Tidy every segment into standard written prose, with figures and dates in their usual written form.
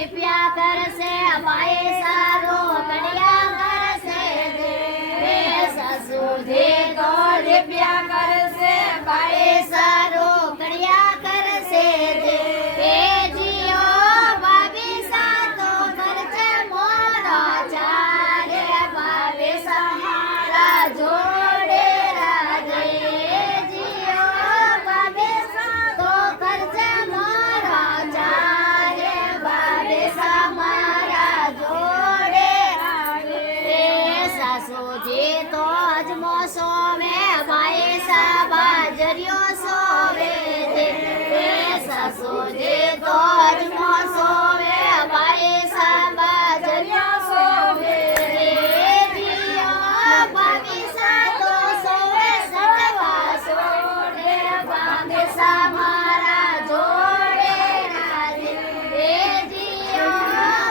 દીપ્યા કરશે ભાઈ સારો કડિયા કરશે દે સાસુજી તો દીપ્યા કરશે ભાઈ સારો કડિયા કરશે દે જીઓ ભાભી સાતો કરશે મોરા ચારે ભાભી સમારા જોડે રાધે જીઓ ભાભી સાતો કરશે મોરા ચારે ભાભી સમારા જોડે રાધે સાસુજી તો અજમો સોવે ભાઈ સાબા જરિયો સોવે દે સાસુજી તો અજમો સોવે ભાઈ સાબા જરિયો સોવે જીઓ ભાભી સાતો સોવે સટવા સોડે ભાભી સામારા જોડે રાધે જીઓ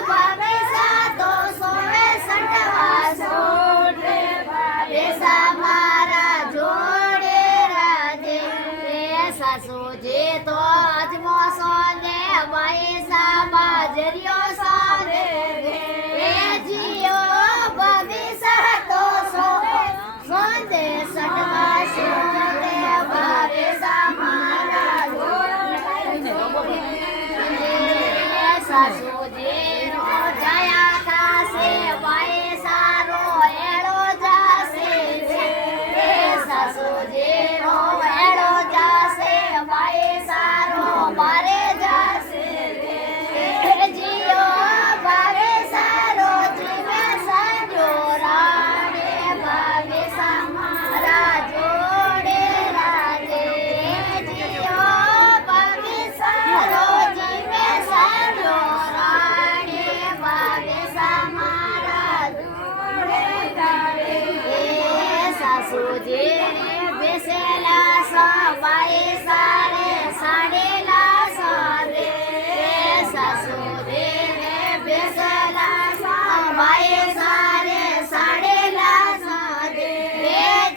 ભાભી સાતો સોવે સટવા સોડે ભાભી સામારા જોડે રાધે સાસુજી તો અજમો સોને ભાઈ સાબા જરિયો સોને જીઓ ભાભી સાતો સોવે સોંદે સટવા સોડે ભાભી સામારા જોડે સાસુજી નો જયા થાશે ભાઈ સારો એળો જાશે સાસુજી નો એળો જાશે ભાઈ સારો મારે જાશે જીઓ ભાભી સારો જીવે સાજો રાડે ભાભી સામારા જોડે રાધે જીઓ ભાભી સારો જીવે સાજો રાડે ભાભી સામારા જોડે રાધે સાસુજી બેસેલા સબાઈ સારે સાડેલા સારે સાસુજી બેસેલા સબાઈ સારે સાડેલા સારે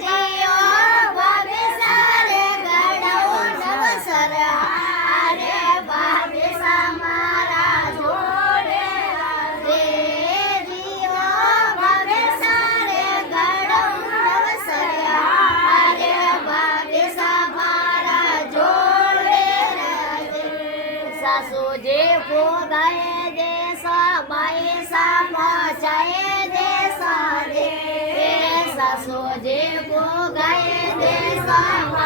જીઓ ભાભી સારે ગડવું નવસર હારે ભાભી સામારા જોડે રાધે જીઓ ભાભી સારે ગડવું નવસર હારે ભાભી સામારા જોડે રાધે સાસુજી ભોગાએ દે સબાઈ સમજાએ દે સારે સાસુજી ભોગાએ દે સબાઈ